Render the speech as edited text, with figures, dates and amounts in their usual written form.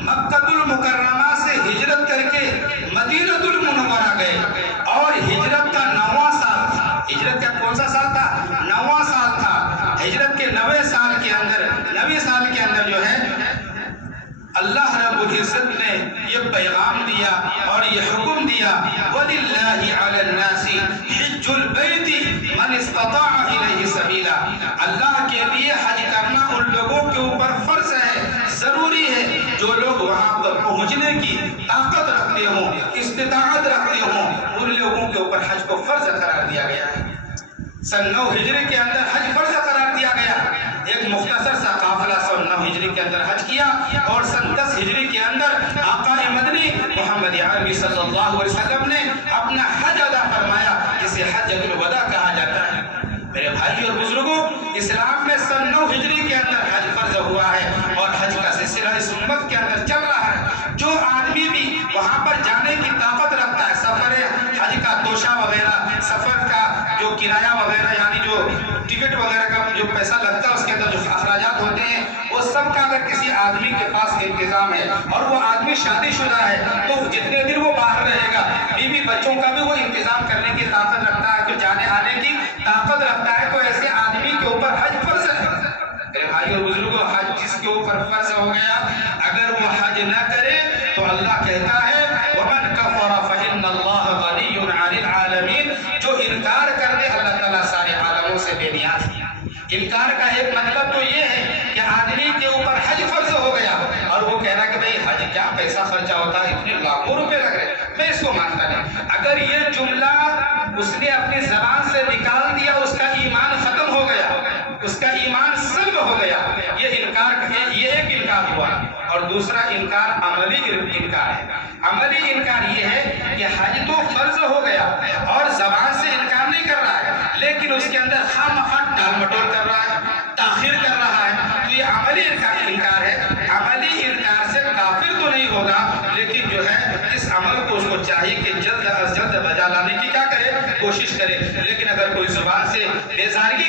مکہ المکرمہ سے ہجرت کر کے مدینہ المنورہ گئے، اور ہجرت کا 9واں سال تھا۔ ہجرت کا کون سا سال تھا؟ 9واں سال تھا۔ ہجرت کے 9ویں سال کے اندر جو ہے اللہ رب العزت نے یہ پیغام دیا اور یہ حکم دیا، وَلِلَّهِ عَلَى النَّاسِ حِجُّ الْبَيْتِ مَنِ اسْتَطَاعَ إِلَيْهِ سَبِيلًا۔ اللہ کے لیے حج کرنا ان لوگوں کے اوپر فرض ہے، ضروری ہے، جو لوگ وہاں پر پہنچنے کی طاقت رکھتے ہوں، استطاعت رکھتے ہوں، ان لوگوں کے اوپر حج کو فرض قرار دیا گیا ہے۔ سن 9 ہجری کے اندر حج فرض قرار دیا گیا۔ ایک مختصر سا قافلہ سن 9 ہجری کے اندر حج کیا، اور سن 10 ہجری کے اندر آقا مدنی محمد عربی صلی اللہ علیہ وسلم نے اپنا حج ادا فرمایا، جسے حجۃ الوداع کہا جاتا ہے۔ میرے بھائی اور بزرگوں، اسلام میں سن 9 ہجری کے اندر حج فرض ہوا ہے، اور حج کا سلسلہ اس امت کے اندر چل رہا ہے۔ جو آدمی بھی وہاں پر جانے کی طاقت رکھتا ہے، سفر حج کا توشہ وغیرہ، سفر کا جو کرایہ وغیرہ، یعنی جو ٹکٹ وغیرہ کا جو پیسہ لگتا ہے، اس کے اندر جو اخراجات ہوتے ہیں، وہ سب کا اگر کسی آدمی کے پاس انتظام ہے اور وہ آدمی شادی شدہ ہے، تو جتنے دن وہ باہر رہے گا، بیوی بچوں کا بھی وہ انتظام کرنے کی طاقت رکھتا ہے، تو جانے آنے کی طاقت رکھتا ہے، تو ایسے آدمی کے اوپر حج فرض ہے۔ میرے بھائی اور بزرگوں، حج جس کے اوپر فرض ہو گیا، اگر وہ حج نہ کرے تو اللہ کہتا ہے وَمَنْ كَفَرَ فَإِنَّ اللَّهَ غَنِيٌّ عَنِ الْعَالَمِينَ۔ جو انکار کر دے، اللہ تعالیٰ سارے عالموں سے بے نیاز ہے۔ انکار کا ایک مطلب تو یہ ہے کہ آدمی کے اوپر حج فرض ہو گیا، اور وہ کہہ رہا کہ بھئی حج کیا پیسہ خرچہ ہوتا ہے، اتنے لاکھوں روپے لگ رہے، میں اس کو مانتا نہیں۔ اگر یہ جملہ اس نے اپنی زبان سے نکال دیا، اس کا ایمان ختم ہو گیا، اس کا ایمان سلب ہو گیا۔ یہ ایک انکار ہوا، اور دوسرا انکار عملی انکار ہے۔ عملی انکار یہ ہے کہ حج تو فرض ہو گیا اور زبان سے انکار نہیں کر رہا ہے، لیکن اس کے اندر خواہ مخواہ ٹال مٹول کر رہا ہے، تاخیر کر رہا ہے، تو یہ عملی انکار ہے۔ عملی انکار سے کافر تو نہیں ہوگا، لیکن جو ہے اس عمل کو اس کو چاہیے کہ جلد از جلد بجا لانے کی کیا کرے، کوشش کرے۔ لیکن اگر کوئی زبان سے بیزارگی